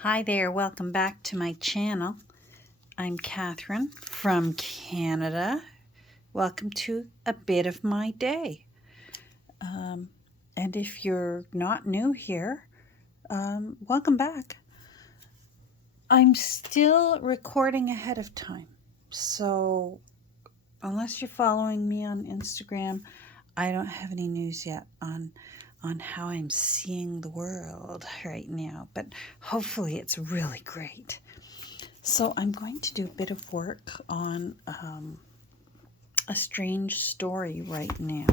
Hi there, welcome back to my channel. I'm Catherine from Canada. Welcome to a bit of my day. And if you're not new here, welcome back. I'm still recording ahead of time. So unless you're following me on Instagram, I don't have any news yet on how I'm seeing the world right now, but hopefully it's really great. So I'm going to do a bit of work on a strange story right now.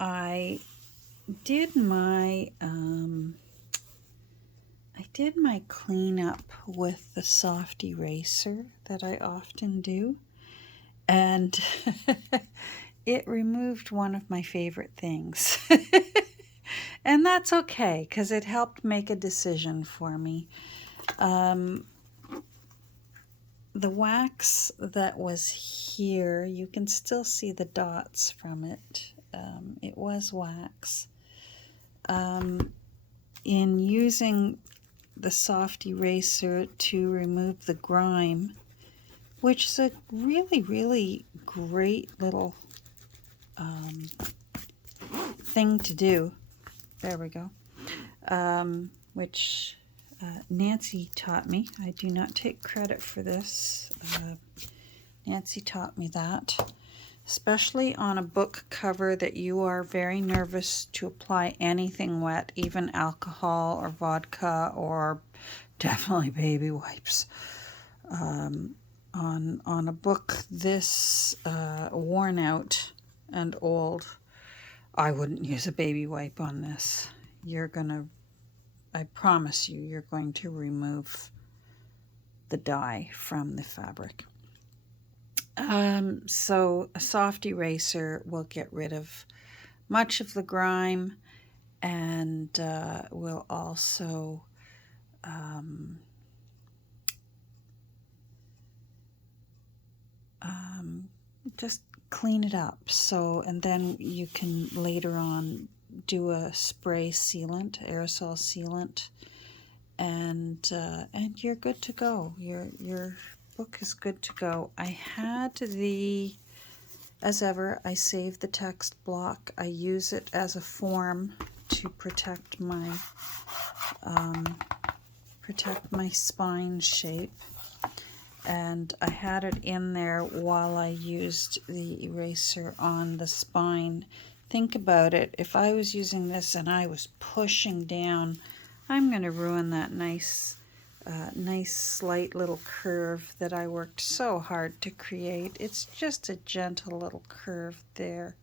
I did my cleanup with the soft eraser that I often do, and it removed one of my favorite things. And that's okay, because it helped make a decision for me. The wax that was here, you can still see the dots from it. It was wax. In using the soft eraser to remove the grime, which is a really, really great little thing to do. There we go. Which Nancy taught me. I do not take credit for this. Nancy taught me that, especially on a book cover that you are very nervous to apply anything wet, even alcohol or vodka or definitely baby wipes. On a book this worn out and old, I wouldn't use a baby wipe on this. I promise you, you're going to remove the dye from the fabric. So a soft eraser will get rid of much of the grime, and will also just clean it up. So, and then you can later on do a spray sealant, aerosol sealant, and you're good to go. Your book is good to go. I had as ever, I save the text block. I use it as a form to protect my spine shape. And I had it in there while I used the eraser on the spine. Think about it. If I was using this and I was pushing down, I'm going to ruin that nice slight little curve that I worked so hard to create. It's just a gentle little curve there,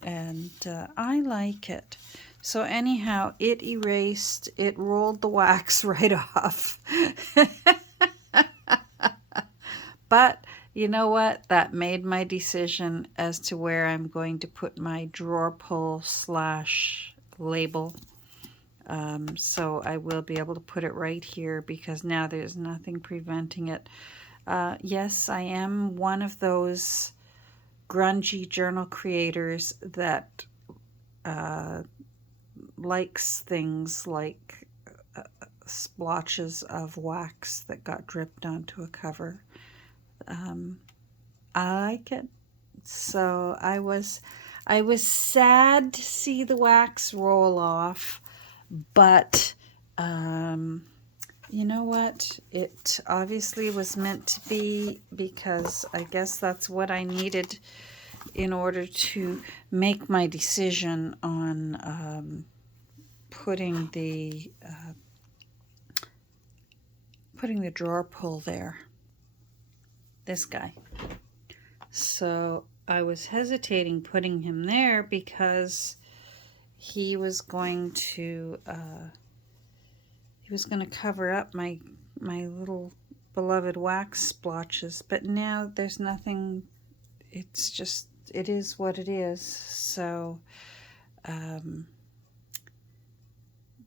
and I like it. So anyhow, it erased, it rolled the wax right off. But you know what? That made my decision as to where I'm going to put my drawer pull / label. So I will be able to put it right here because now there's nothing preventing it. Yes, I am one of those grungy journal creators that likes things like splotches of wax that got dripped onto a cover. I like it. So I was sad to see the wax roll off, but you know what? It obviously was meant to be, because I guess that's what I needed in order to make my decision on putting the drawer pull there. This guy. So I was hesitating putting him there because he was going to cover up my little beloved wax splotches, but now there's nothing. It's just, it is what it is. So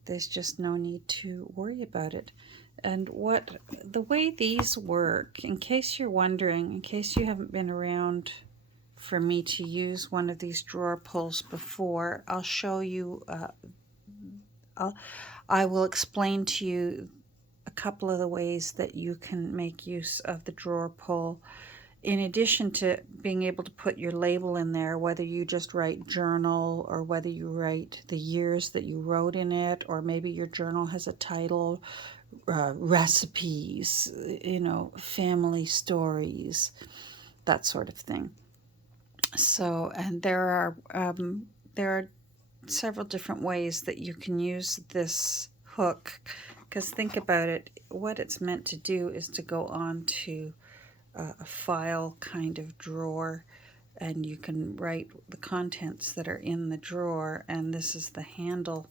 there's just no need to worry about it. And the way these work, in case you're wondering, in case you haven't been around for me to use one of these drawer pulls before, I'll show you, I will explain to you couple of the ways that you can make use of the drawer pull. In addition to being able to put your label in there, whether you just write journal or whether you write the years that you wrote in it, or maybe your journal has a title, recipes, family stories, that sort of thing. So, and there are several different ways that you can use this hook, because think about it, what it's meant to do is to go on to a file kind of drawer, and you can write the contents that are in the drawer, and this is the handle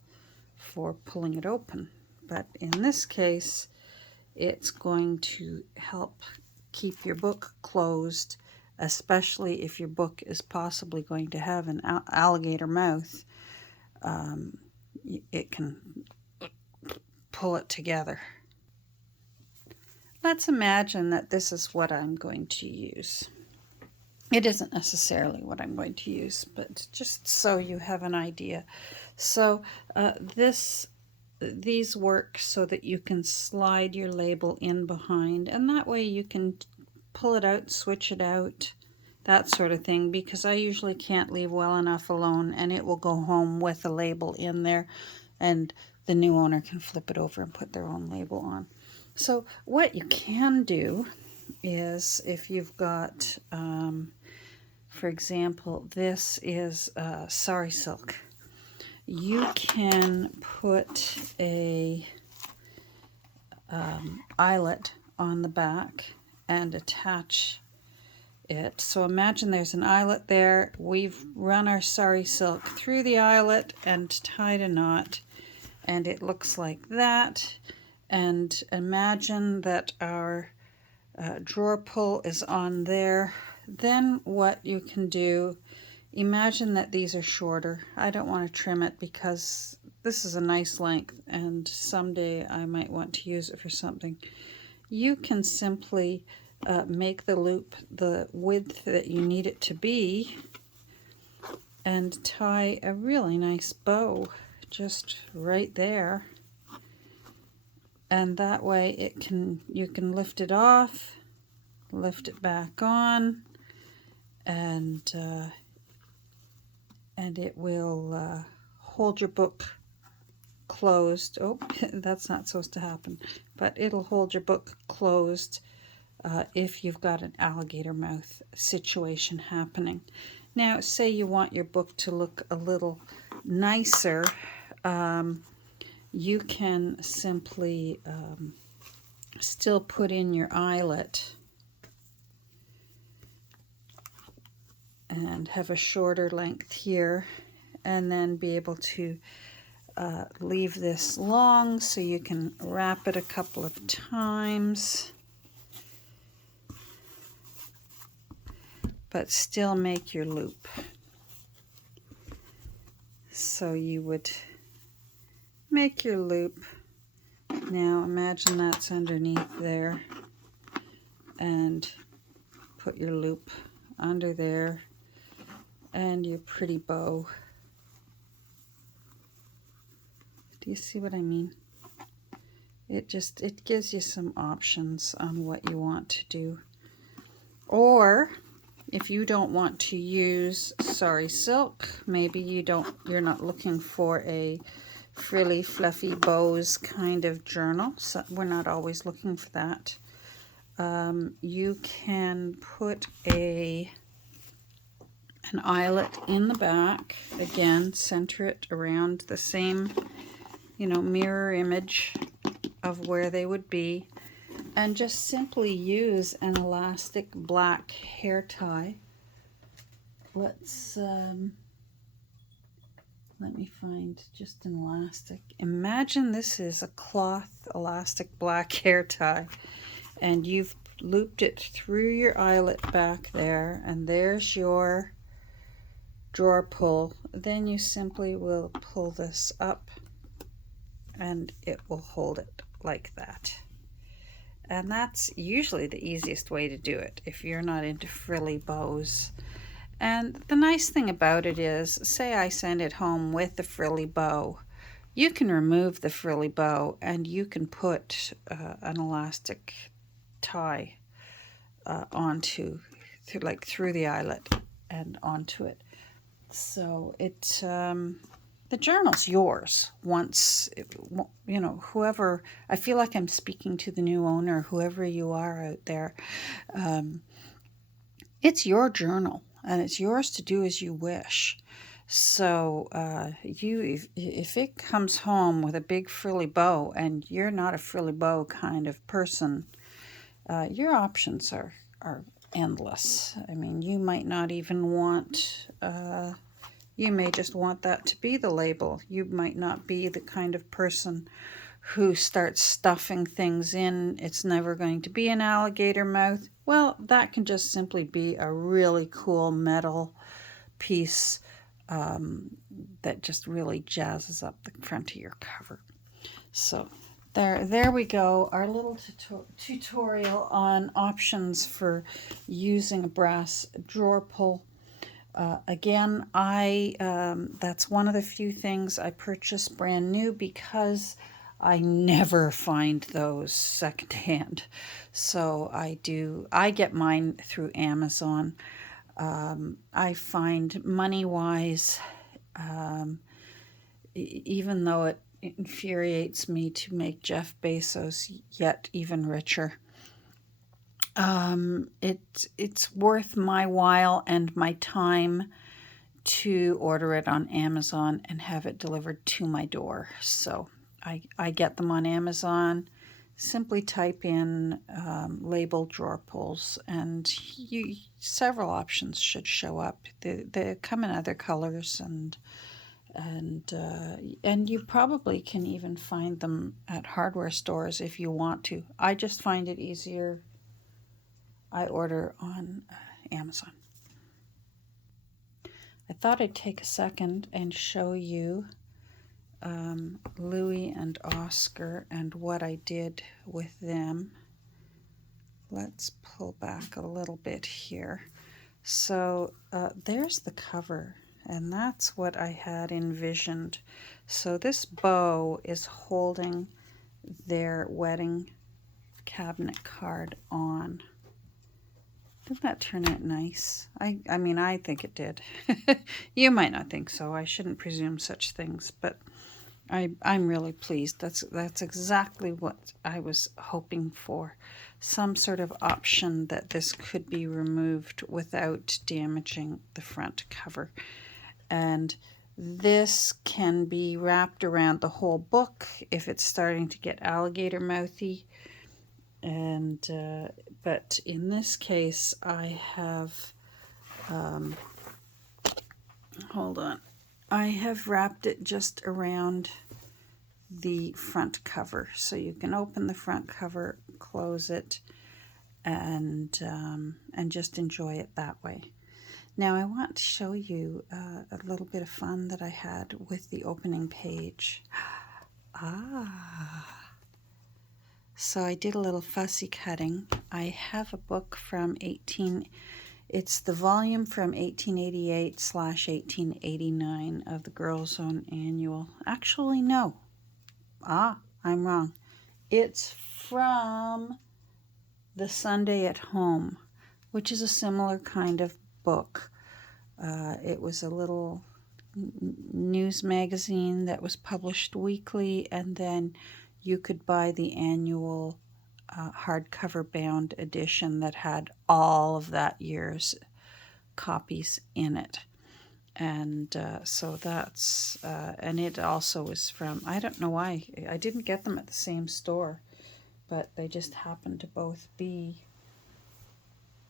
for pulling it open. But in this case, it's going to help keep your book closed, especially if your book is possibly going to have an alligator mouth. It can pull it together. Let's imagine that this is what I'm going to use. It isn't necessarily what I'm going to use, but just so you have an idea. So these work so that you can slide your label in behind, and that way you can pull it out, switch it out, that sort of thing, because I usually can't leave well enough alone, and it will go home with a label in there, and the new owner can flip it over and put their own label on. So what you can do is, if you've got, for example, this is sari silk, you can put a eyelet on the back and attach it. So imagine there's an eyelet there. We've run our sari silk through the eyelet and tied a knot, and it looks like that. And imagine that our drawer pull is on there. Then what you can do, imagine that these are shorter. I don't want to trim it because this is a nice length, and someday I might want to use it for something. You can simply make the loop the width that you need it to be and tie a really nice bow just right there. And that way you can lift it off, lift it back on, and it will hold your book closed. Oh, that's not supposed to happen, but it'll hold your book closed if you've got an alligator mouth situation happening. Now, say you want your book to look a little nicer, you can simply still put in your eyelet and have a shorter length here, and then be able to leave this long so you can wrap it a couple of times, but still make your loop. So you would make your loop. Now imagine that's underneath there, and put your loop under there and your pretty bow. Do you see what I mean? It gives you some options on what you want to do. Or if you don't want to use sari silk, maybe you're not looking for a frilly, fluffy bows kind of journal. So we're not always looking for that. You can put an eyelet in the back. Again, center it around the same, mirror image of where they would be, and just simply use an elastic black hair tie. Let me find just an elastic. Imagine this is a cloth elastic black hair tie, and you've looped it through your eyelet back there, and there's your drawer pull. Then you simply will pull this up, and it will hold it like that. And that's usually the easiest way to do it if you're not into frilly bows. And the nice thing about it is, say I send it home with the frilly bow, You can remove the frilly bow and you can put an elastic tie onto, through the eyelet and onto it. So the journal's yours once, whoever, I feel like I'm speaking to the new owner, whoever you are out there. It's your journal and it's yours to do as you wish. So if it comes home with a big frilly bow and you're not a frilly bow kind of person, your options are endless. I mean, you might not even want, you may just want that to be the label. You might not be the kind of person who starts stuffing things in. It's never going to be an alligator mouth. Well, that can just simply be a really cool metal piece that just really jazzes up the front of your cover. So there we go, our little tutorial on options for using a brass drawer pull. Again, that's one of the few things I purchased brand new because I never find those secondhand. So I get mine through Amazon. I find money-wise, even though it infuriates me to make Jeff Bezos yet even richer, it's worth my while and my time to order it on Amazon and have it delivered to my door. So I get them on Amazon. Simply type in label drawer pulls and several options should show up. They come in other colors and you probably can even find them at hardware stores if you want to. I just find it easier. I order on Amazon. I thought I'd take a second and show you Louie and Oscar and what I did with them. Let's pull back a little bit here. So there's the cover, and that's what I had envisioned. So this bow is holding their wedding cabinet card on. Didn't that turn out nice? I mean, I think it did. You might not think so. I shouldn't presume such things, but I'm really pleased. That's exactly what I was hoping for. Some sort of option that this could be removed without damaging the front cover. And this can be wrapped around the whole book if it's starting to get alligator mouthy. And but in this case I have hold on, I have wrapped it just around the front cover, so you can open the front cover, close it, and just enjoy it that way. Now I want to show you a little bit of fun that I had with the opening page. So I did a little fussy cutting. I have a book from it's the volume from 1888/1889 of the Girls' Own Annual. Actually, no. I'm wrong. It's from The Sunday at Home, which is a similar kind of book. It was a little news magazine that was published weekly, and then you could buy the annual hardcover bound edition that had all of that year's copies in it. And so that's, and it also is from, I don't know why, I didn't get them at the same store, but they just happened to both be,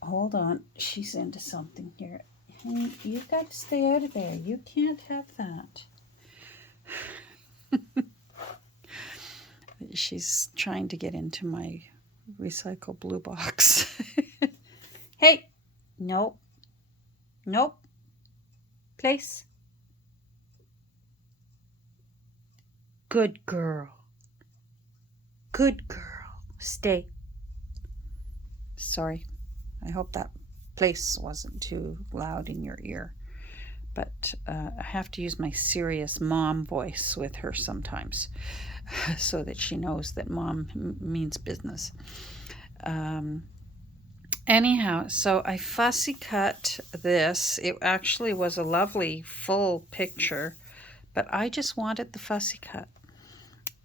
hold on, she's into something here. Honey, you've got to stay out of there. You can't have that. She's trying to get into my recycle blue box. Hey, nope, place. Good girl, stay. Sorry, I hope that place wasn't too loud in your ear. but I have to use my serious mom voice with her sometimes so that she knows that mom means business. Anyhow, so I fussy cut this. It actually was a lovely full picture, but I just wanted the fussy cut.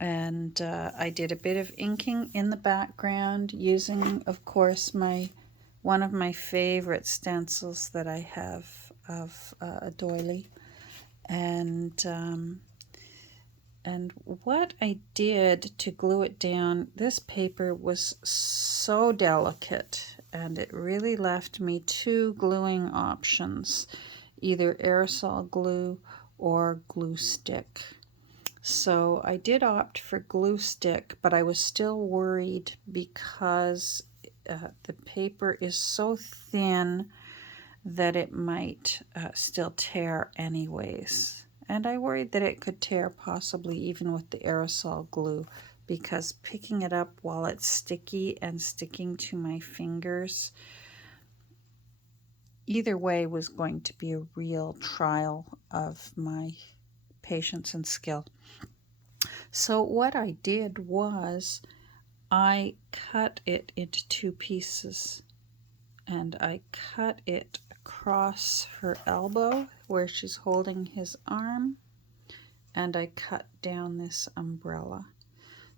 And I did a bit of inking in the background using, of course, one of my favorite stencils that I have of a doily. And what I did to glue it down, this paper was so delicate, and it really left me two gluing options, either aerosol glue or glue stick. So I did opt for glue stick, but I was still worried because the paper is so thin that it might still tear anyways. And I worried that it could tear possibly even with the aerosol glue, because picking it up while it's sticky and sticking to my fingers, either way was going to be a real trial of my patience and skill. So what I did was I cut it into two pieces, and I cut it across her elbow where she's holding his arm, and I cut down this umbrella.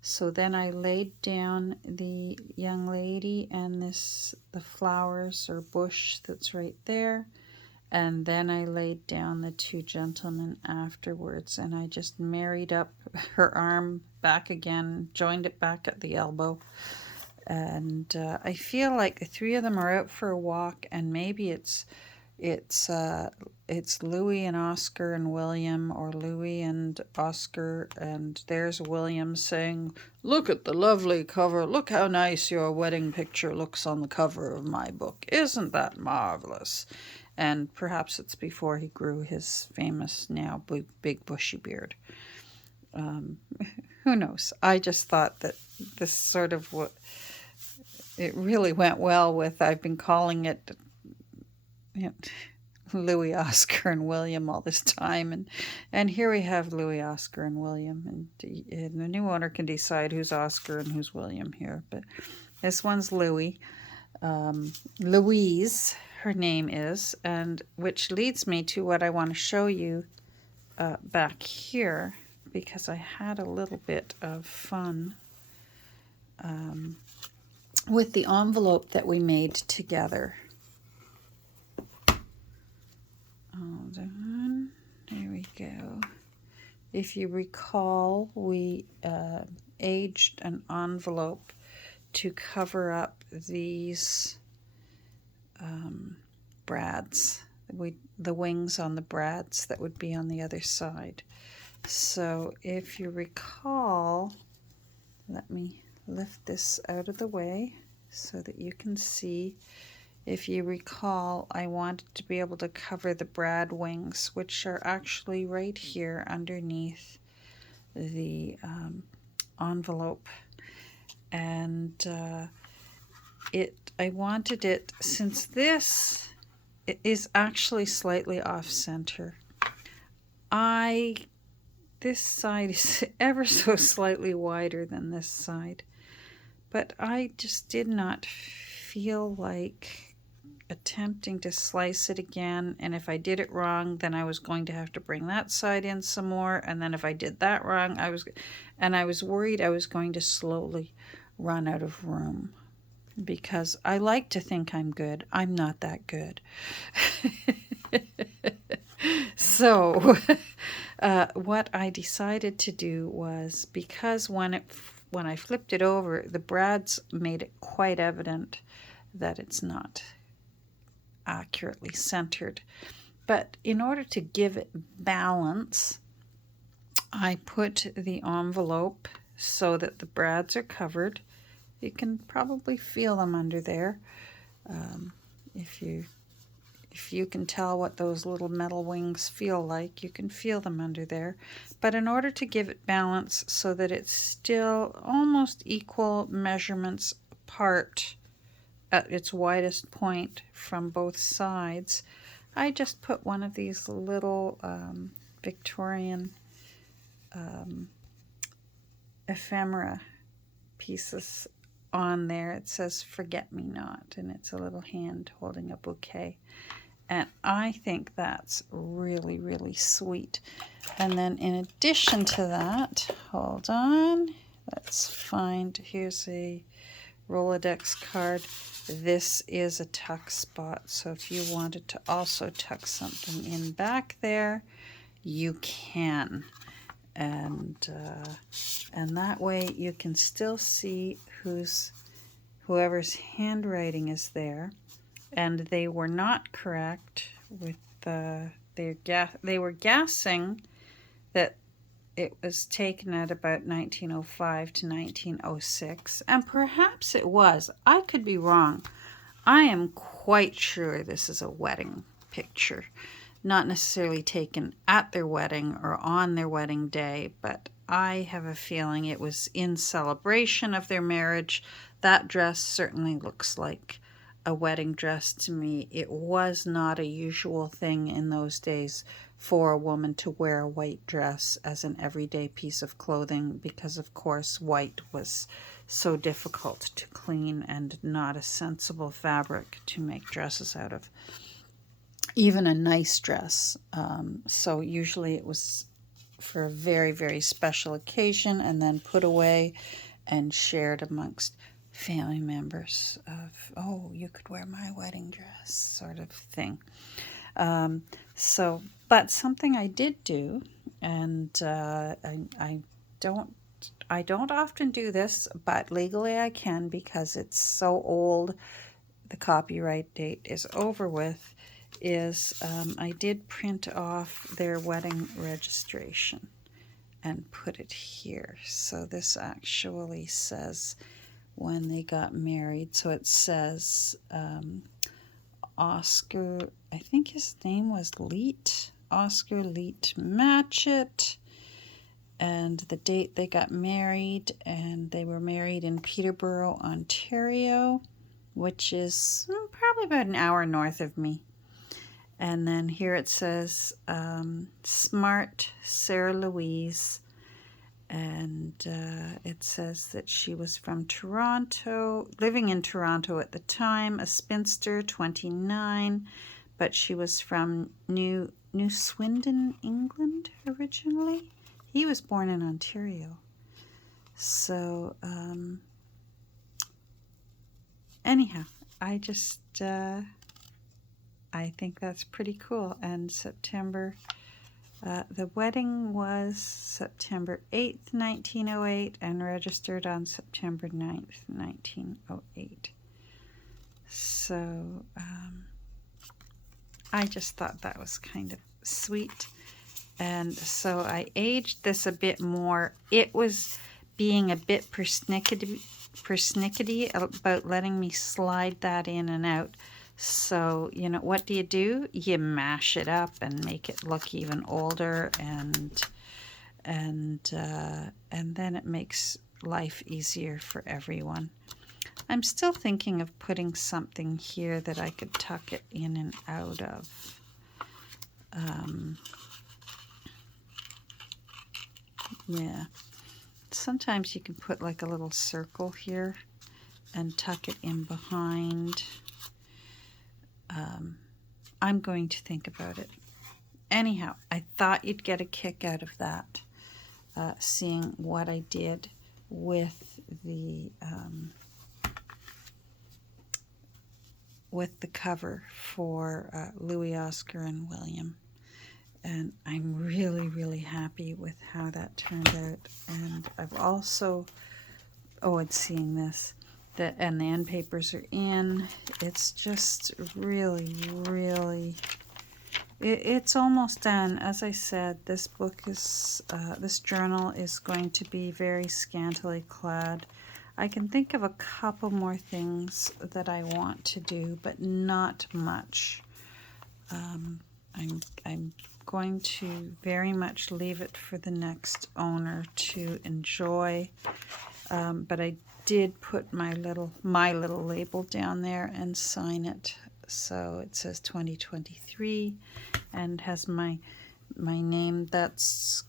So then I laid down the young lady and the flowers or bush that's right there, and then I laid down the two gentlemen afterwards, and I just married up her arm back again, joined it back at the elbow. And I feel like the three of them are out for a walk, and maybe it's Louis and Oscar and William, or Louis and Oscar, and there's William saying, "Look at the lovely cover. Look how nice your wedding picture looks on the cover of my book. Isn't that marvelous?" And perhaps it's before he grew his famous now big bushy beard. Who knows? I just thought that this sort of what it really went well with. I've been calling it, Louis, Oscar, and William all this time, and here we have Louis, Oscar, and William, and the new owner can decide who's Oscar and who's William here. But this one's Louis. Louise, her name is, and which leads me to what I want to show you back here, because I had a little bit of fun with the envelope that we made together. Hold on, there we go. If you recall, we aged an envelope to cover up these brads, the wings on the brads that would be on the other side. So if you recall, let me lift this out of the way so that you can see. If you recall, I wanted to be able to cover the brad wings, which are actually right here underneath the envelope. And I wanted it, since this is actually slightly off center. This side is ever so slightly wider than this side, but I just did not feel like attempting to slice it again, and if I did it wrong, then I was going to have to bring that side in some more, and then if I did that wrong, I was worried I was going to slowly run out of room, because I like to think I'm good. I'm not that good. So what I decided to do was, because when I flipped it over, the brads made it quite evident that it's not accurately centered. But in order to give it balance, I put the envelope so that the brads are covered. You can probably feel them under there. If you can tell what those little metal wings feel like, you can feel them under there. But in order to give it balance so that it's still almost equal measurements apart at its widest point from both sides, I just put one of these little Victorian ephemera pieces on there. It says "Forget Me Not," and it's a little hand holding a bouquet. And I think that's really, really sweet. And then in addition to that, hold on, let's find, here's a Rolodex card. This is a tuck spot, so if you wanted to also tuck something in back there, you can. And that way you can still see whoever's handwriting is there. And they were not correct with they were guessing that it was taken at about 1905 to 1906, and perhaps it was. I could be wrong. I am quite sure this is a wedding picture, not necessarily taken at their wedding or on their wedding day, but I have a feeling it was in celebration of their marriage. That dress certainly looks like a wedding dress to me. It was not a usual thing in those days for a woman to wear a white dress as an everyday piece of clothing because, of course, white was so difficult to clean and not a sensible fabric to make dresses out of, even a nice dress. So usually it was for a very, very special occasion and then put away and shared amongst family members of, oh, you could wear my wedding dress, sort of thing. But something I did do, and I don't often do this, but legally I can because it's so old, the copyright date is over with, is I did print off their wedding registration and put it here. So this actually says when they got married. So it says Oscar, I think his name was Leet, Oscar Leet Matchett, and the date they got married, and they were married in Peterborough, Ontario, which is probably about an hour north of me. And then here it says Smart Sarah Louise, and it says that she was from Toronto, living in Toronto at the time, a spinster, 29, but she was from New Swindon, England originally. He was born in Ontario. So anyhow, I just I think that's pretty cool. And September, the wedding was September 8th, 1908, and registered on September 9th, 1908. So I just thought that was kind of sweet. And so I aged this a bit more. It was being a bit persnickety about letting me slide that in and out. So, you know, what do? You mash it up and make it look even older, and then it makes life easier for everyone. I'm still thinking of putting something here that I could tuck it in and out of. Yeah. Sometimes you can put like a little circle here and tuck it in behind. I'm going to think about it. Anyhow, I thought you'd get a kick out of that, seeing what I did with the cover for Louis, Oscar, and William. And I'm really, really happy with how that turned out. And I've also, it's seeing this. And the end papers are in. It's just really, really, it's almost done. As I said, this book is, this journal is going to be very scantily clad. I can think of a couple more things that I want to do, but not much. I'm going to very much leave it for the next owner to enjoy. But I did put my little label down there and sign it. So it says 2023 and has my name. That's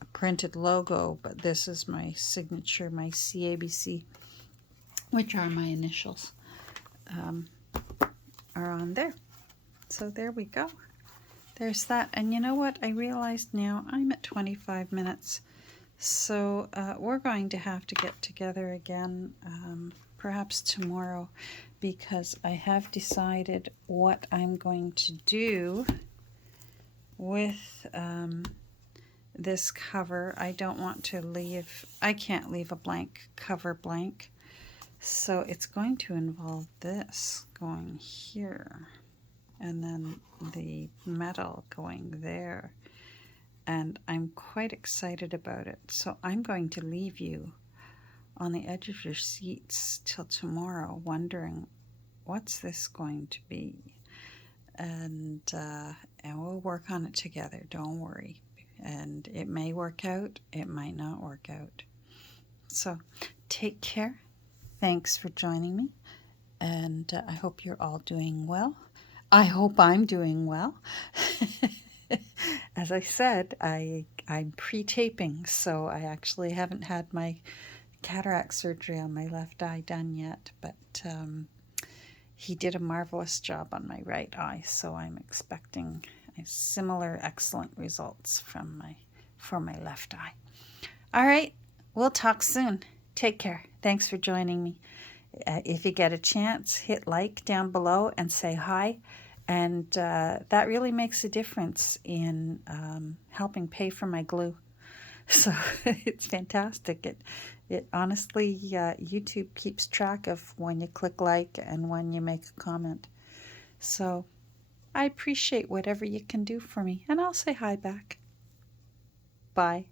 a printed logo, but this is my signature, my CABC, which are my initials, are on there. So there we go. There's that. And you know what? I realized now I'm at 25 minutes. So we're going to have to get together again, perhaps tomorrow, because I have decided what I'm going to do with this cover. I don't want to leave, I can't leave a blank cover blank. So it's going to involve this going here, and then the metal going there. And I'm quite excited about it. So I'm going to leave you on the edge of your seats till tomorrow wondering, what's this going to be? And we'll work on it together, don't worry. And it may work out, it might not work out. So take care. Thanks for joining me. And I hope you're all doing well. I hope I'm doing well. As I said, I'm pre-taping, so I actually haven't had my cataract surgery on my left eye done yet, but he did a marvelous job on my right eye, so I'm expecting similar excellent results for my left eye. All right, we'll talk soon. Take care. Thanks for joining me. If you get a chance, hit like down below and say hi. And that really makes a difference in helping pay for my glue. So it's fantastic. It honestly, YouTube keeps track of when you click like and when you make a comment. So I appreciate whatever you can do for me, and I'll say hi back. Bye.